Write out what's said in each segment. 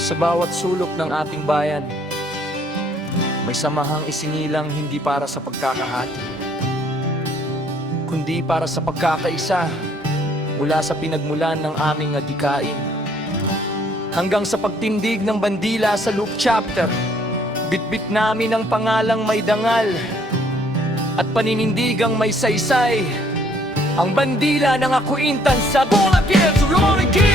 Sa bawat sulok ng ating bayan, may samahang isinilang hindi para sa pagkakahati, kundi para sa pagkakaisa mula sa pinagmulan ng aming adikain. Hanggang sa pagtindig ng bandila sa Luke chapter, bitbit namin ang pangalang may dangal at paninindigang may saysay, ang bandila ng acquaintance sa Bulacan Sorority.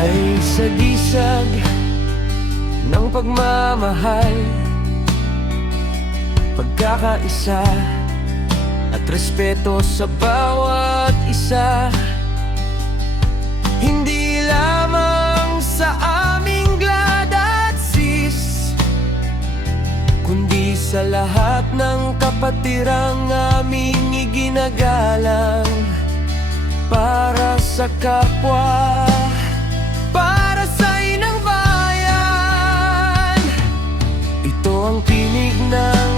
Ay sagisag ng pagmamahal, pagkakaisa at respeto sa bawat isa. Hindi lamang sa aming glad at sis, kundi sa lahat ng kapatirang aming iginagalang. Para sa kapwa, para sa inang bayan, ito ang tinig ng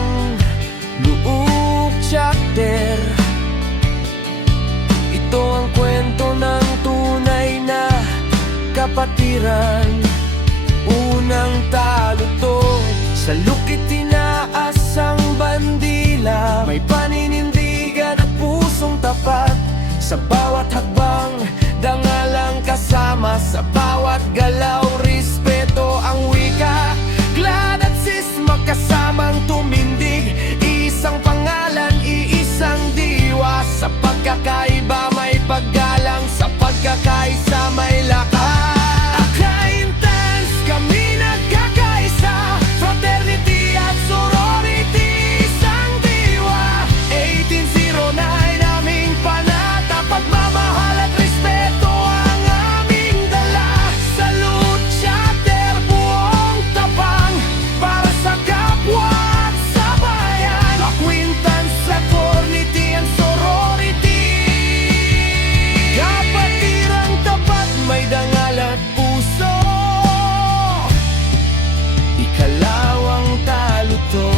Luke chapter. Ito ang kwento ng tunay na kapatiran. Unang talo to, sa Luke itinaas ang bandila. May paninindigan at pusong tapat sa bawat hakbang, dangalang kasama sa bawat galaw. Respeto ang wika, glad at sis magkasamang tumindig. Isang pangalan, iisang diwa. Sa pagkakaiba may paggalang, sa pagkakaisa may lakas. Acquaintance, kami nagkakaisa. Fraternity at sorority, isang diwa. 1809 aming panata, pagmamahal at respeto ang aming dala. Salute chapter, buong tapang para sa kapwa at sa bayan. Acquaintance, fraternity and sorority, kapatirang tapat, may dangal at puso. Ikalawang talo to.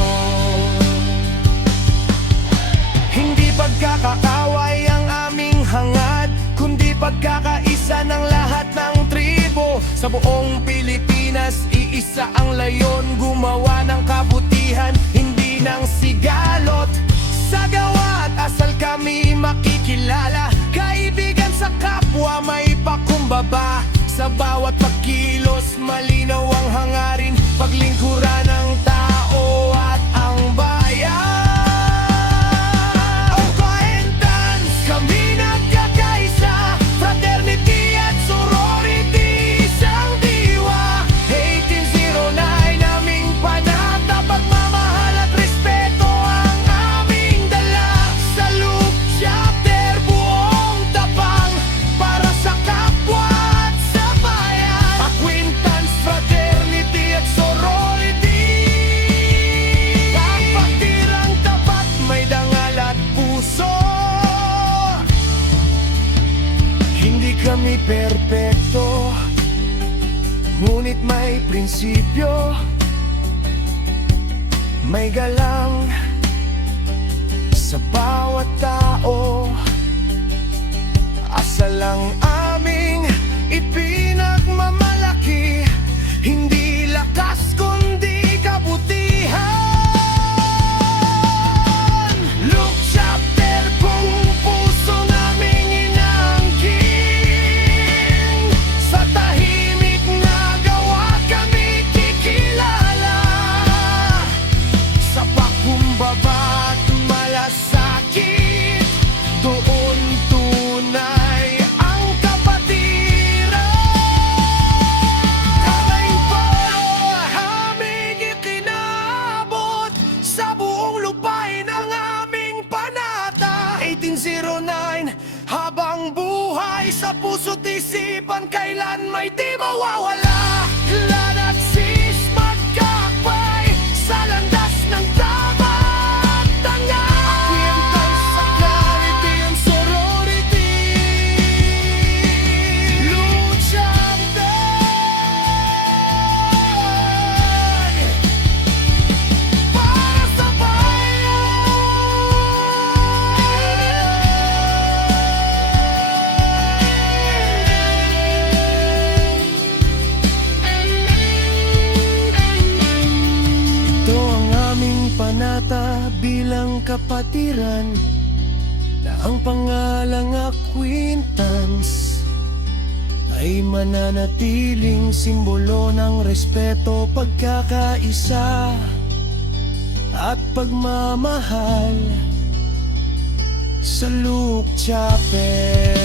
Hindi pagkakaaway ang aming hangad, kundi pagkakaisa ng lahat ng tribo. Sa buong Pilipinas, iisa ang layon, gumawa ng kabutihan, hindi ng sigalot. Sa gawa at asal kami makikilala, kaibigan sa kapwa may pakumbaba. Sa bawat pagkilos, malinaw ang hangarin, paglingkuran ng tao at ang bayan. Acquaintance, kami nagkakaisa. Fraternity at sorority, isang diwa. 1809 aming panata, pagmamahal at respeto ang aming dala. Sa Luke chapter, buong tapang para sa kapwa at sa bayan. Acquaintance, fraternity at sorority, kapatirang tapat, may dangal at puso. Hindi kami perpekto, ngunit may prinsipyo. May galang sa bawat tao. Asal ang aming ipinagmamalaki, hindi lakas kundi kabutihan. Luke chapter, kung puso naming inaangkin. Sa tahimik na gawa kami kikilala. Sa pakumbaba at malasakit, doon tunay ang kapatiran. Kamay paro aming ikinabot, sa buong lupain ang aming panata. 1809, habang buhay sa puso't isipan, kailan may di mawawala. Glad at sis magkakbay sa landas ng tama at tanga. Acquaintance, clarity and sorority, Luke chapter. ng kapatiran na ang pangalang acquaintance ay mananatiling simbolo ng respeto, pagkakaisa at pagmamahal sa Luke Chapel.